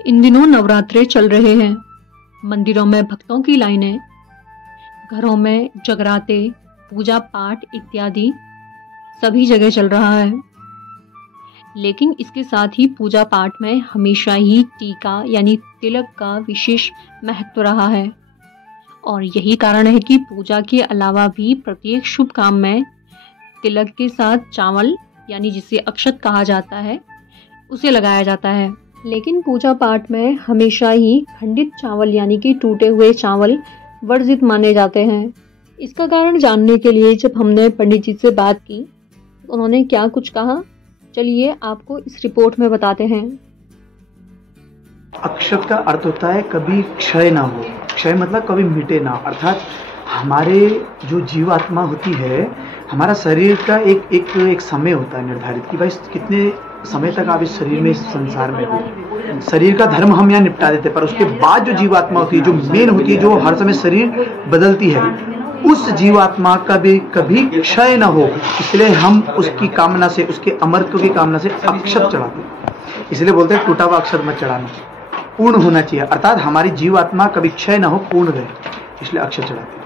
इन दिनों नवरात्रे चल रहे हैं। मंदिरों में भक्तों की लाइनें, घरों में जगराते, पूजा पाठ इत्यादि सभी जगह चल रहा है। लेकिन इसके साथ ही पूजा पाठ में हमेशा ही टीका यानी तिलक का विशेष महत्व रहा है। और यही कारण है कि पूजा के अलावा भी प्रत्येक शुभ काम में तिलक के साथ चावल यानी जिसे अक्षत कहा जाता है, उसे लगाया जाता है। लेकिन पूजा पाठ में हमेशा ही खंडित चावल यानी कि टूटे हुए चावल वर्जित माने जाते हैं। इसका कारण जानने के लिए जब हमने पंडित जी से बात की, उन्होंने क्या कुछ कहा, चलिए आपको इस रिपोर्ट में बताते हैं। अक्षत का अर्थ होता है कभी क्षय ना हो। क्षय मतलब कभी मिटे ना, अर्थात हमारे जो जीवात्मा होती है, हमारा शरीर का एक समय होता है निर्धारित कि भाई कितने समय तक आप इस शरीर में, इस संसार में हो। शरीर का धर्म हम यहाँ निपटा देते हैं, पर उसके बाद जो जीवात्मा होती है, जो मेन होती है, जो हर समय शरीर बदलती है, उस जीवात्मा का भी कभी क्षय न हो, इसलिए हम उसकी कामना से, उसके अमरत्व की कामना से अक्षत चढ़ाते हैं। इसलिए बोलते हैं टूटा हुआ अक्षत मत चढ़ाना, पूर्ण होना चाहिए, अर्थात हमारी जीवात्मा कभी क्षय न हो, पूर्ण रहे, इसलिए अक्षत चढ़ाते हैं।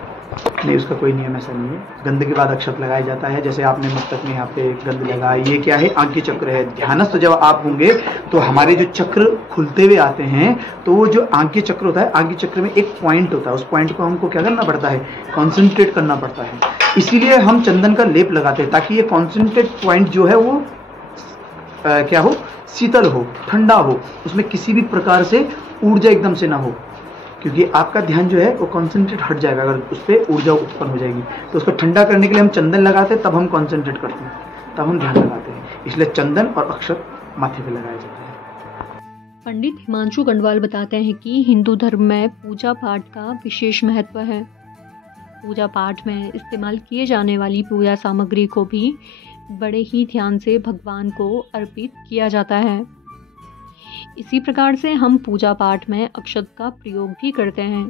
नहीं, उसका कोई नियम ऐसा नहीं है। गंध के बाद अक्षत लगाया जाता है। जैसे आपने मस्तक में यहाँ पे गंध लगाया, ये क्या है? आज्ञा चक्र है। ध्यानस्थ जब आप होंगे तो हमारे जो चक्र खुलते हुए आते हैं, तो वो जो आज्ञा चक्र होता है, आज्ञा चक्र में एक पॉइंट होता है, उस पॉइंट को हमको क्या करना पड़ता है? कॉन्सेंट्रेट करना पड़ता है। इसीलिए हम चंदन का लेप लगाते हैं, ताकि ये कॉन्सेंट्रेट पॉइंट जो है वो क्या हो? शीतल हो, ठंडा हो, उसमें किसी भी प्रकार से ऊर्जा एकदम से ना हो, क्योंकि आपका ध्यान जो है वो कॉन्सेंट्रेट हट जाएगा अगर उस पर ऊर्जा उत्पन्न हो जाएगी। तो उसको ठंडा करने के लिए हम चंदन लगाते हैं, तब हम कॉन्सेंट्रेट करते हैं, तब हम ध्यान लगाते हैं। इसलिए चंदन और अक्षत माथे पे लगाया जाता है। पंडित हिमांशु गंडवाल बताते हैं कि हिंदू धर्म में पूजा पाठ का विशेष महत्व है। पूजा पाठ में इस्तेमाल किए जाने वाली पूजा सामग्री को भी बड़े ही ध्यान से भगवान को अर्पित किया जाता है। इसी प्रकार से हम पूजा पाठ में अक्षत का प्रयोग भी करते हैं।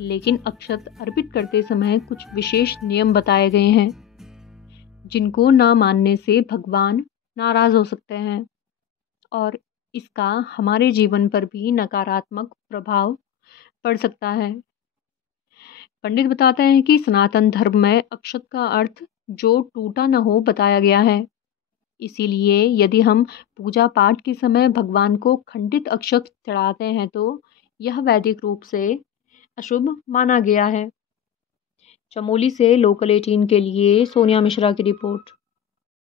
लेकिन अक्षत अर्पित करते समय कुछ विशेष नियम बताए गए हैं, जिनको ना मानने से भगवान नाराज हो सकते हैं और इसका हमारे जीवन पर भी नकारात्मक प्रभाव पड़ सकता है। पंडित बताते हैं कि सनातन धर्म में अक्षत का अर्थ जो टूटा न हो बताया गया है। इसीलिए यदि हम पूजा पाठ के समय भगवान को खंडित अक्षत चढ़ाते हैं तो यह वैदिक रूप से अशुभ माना गया है। चमोली से लोकल 18 के लिए सोनिया मिश्रा की रिपोर्ट।